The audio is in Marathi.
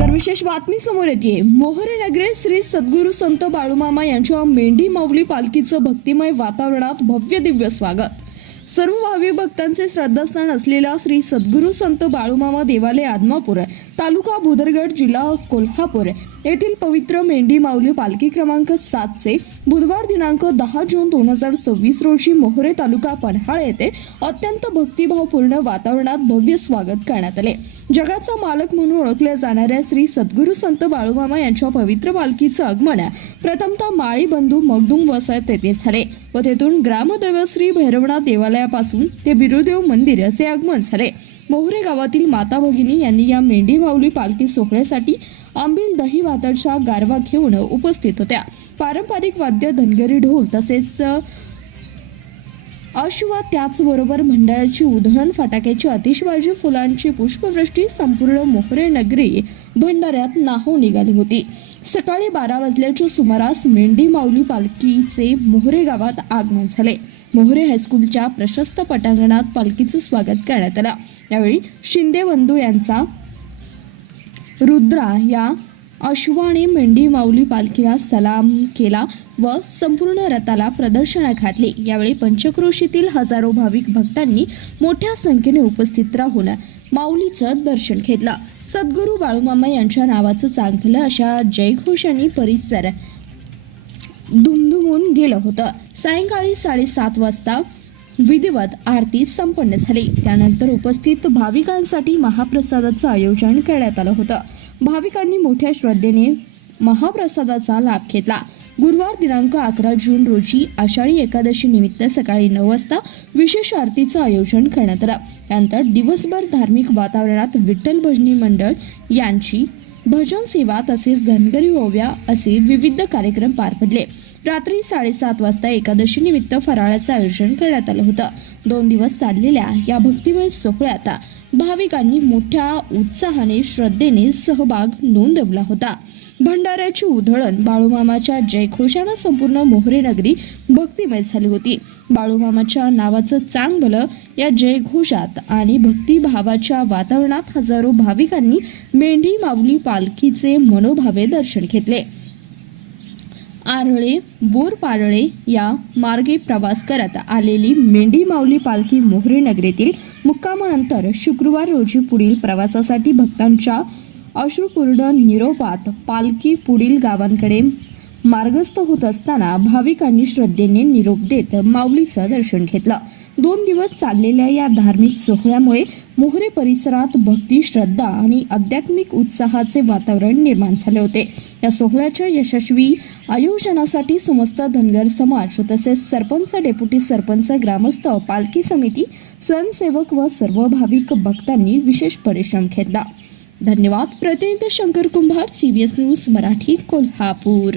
नमस्कार, विशेष बातमी समोर येते। मोहरे नगरे श्री सद्गुरू संत बाळूमामा यांच्या मेंढी माऊली पालखीचं भक्तिमय वातावरणात भव्य दिव्य स्वागत। सर्व भाविक भक्तांचे श्रद्धास्थान असलेल्या श्री सद्गुरू संत बाळूमामा देवालय आदमापूर, तालुका भुदरगड, जिल्हा कोल्हापूर येथील पवित्र मेंढी माऊली पालखी क्रमांक 7 चे बुधवार दिनांक 10 जून 2026 रोजी मोहरे तालुका पन्हाळ येथे अत्यंत भक्तिभावपूर्ण वातावरणात भव्य स्वागत करण्यात आले। जगाचा मालक म्हणून ओळखल्या जाणाऱ्या श्री सद्गुरू संत बाळूमामा यांच्या पवित्र पालखीचं आगमन प्रथमतः माळी बंधू मगदुम वसाहत येथे झाले व तेथून ग्रामदैवत श्री भैरवनाथ देवालयापासून ते बिरुदेव मंदिर असे आगमन झाले। मोहरे गावातील माता भगिनी यांनी या मेंढी माऊली पालखी सोहळ्यासाठी आंबील दही भाताचा गारवा घेऊन उपस्थित होत्या। पारंपरिक वाद्य, धनगरी, ढोल तसेच अश्व, त्याचबरोबर मंडळाची उधळण, फटाक्याची आतिषबाजी, फुलांची पुष्पवृष्टी संपूर्ण मोहरे नगरी भंडाऱ्यात नाहून निघाली होती। सकाळी 12 वाजल्याच्या सुमारास मेंढी माऊली पालखीचे मोहरे गावात आगमन झाले। मोहरे हायस्कूलच्या प्रशस्त पटांगणात पालखीचं स्वागत करण्यात आलं। यावेळी शिंदे बंधू यांचा रुद्रा या अश्वाने मेंढी माऊली पालखीला सलाम केला व संपूर्ण रथाला प्रदर्शना घातली। यावेळी पंचक्रोशीतील हजारो भाविक भक्तांनी मोठ्या संख्येने उपस्थित राहून माऊलीचं दर्शन घेतलं। सद्गुरू बाळूमामा यांच्या नावाचं चांगलं अशा जयघोषांनी परिसर दुमदुमून गेलं होतं। सायंकाळी 7:30 वाजता विधिवत आरती संपन्न झाली। त्यानंतर उपस्थित भाविकांसाठी महाप्रसादाचं आयोजन करण्यात आलं होतं। भाविकांनी मोठ्या श्रद्धेने महाप्रसादाचा लाभ घेतला। गुरुवार दिनांक 11 जून रोजी आषाढी एकादशी निमित्त सकाळी 9 वाजता विशेष आरतीचं आयोजन करण्यात आलं। त्यानंतर दिवसभर धार्मिक वातावरणात विठ्ठल भजनी मंडळ यांची भजन सेवा तसेच धनगरी ओव्या असे विविध कार्यक्रम पार पडले। रात्री 7:30 वाजता एकादशी निमित्त फराळाचं आयोजन करण्यात आलं होतं। 2 दिवस चाललेल्या या भक्तिमय सोहळ्यात भाविकांनी मोठ्या उत्साहाने श्रद्धेने सहभाग नोंदवला होता। भंडाऱ्याची उधळण, बाळूमामाच्या जयघोषानं संपूर्ण मोहरे नगरी भक्तिमय झाली होती। बाळूमामाच्या नावाचं चांगलं या जयघोषात आणि भक्तिभावाच्या वातावरणात हजारो भाविकांनी मेंढी माऊली पालखीचे मनोभावे दर्शन घेतले। आरळे बोरपारळे या मार्गे प्रवास करत आलेली मेंढी माऊली पालखी मोहरे नगरीतील मुक्कामानंतर शुक्रवार रोजी पुढील प्रवासासाठी भक्तांच्या अश्रुपूर्ण निरोपात पालखी पुढील गावांकडे मार्गस्थ होत असताना भाविकांनी श्रद्धेने निरोप देत माऊलीचं दर्शन घेतलं। 2 दिवस चाललेल्या या धार्मिक सोहळ्यामुळे मोहरे परिसरात भक्ती, श्रद्धा आणि आध्यात्मिक उत्साहाचे वातावरण निर्माण झाले होते। या सोहळ्याच्या यशस्वी आयोजनासाठी समस्त धनगर समाज तसेच सरपंच, डेप्युटी सरपंच, ग्रामस्थ, पालखी समिती, स्वयंसेवक व सर्व भाविक भक्तांनी विशेष परिश्रम घेतला। धन्यवाद। प्रतिनिधी शंकर कुंभार, CBS न्यूज मराठी, कोल्हापूर।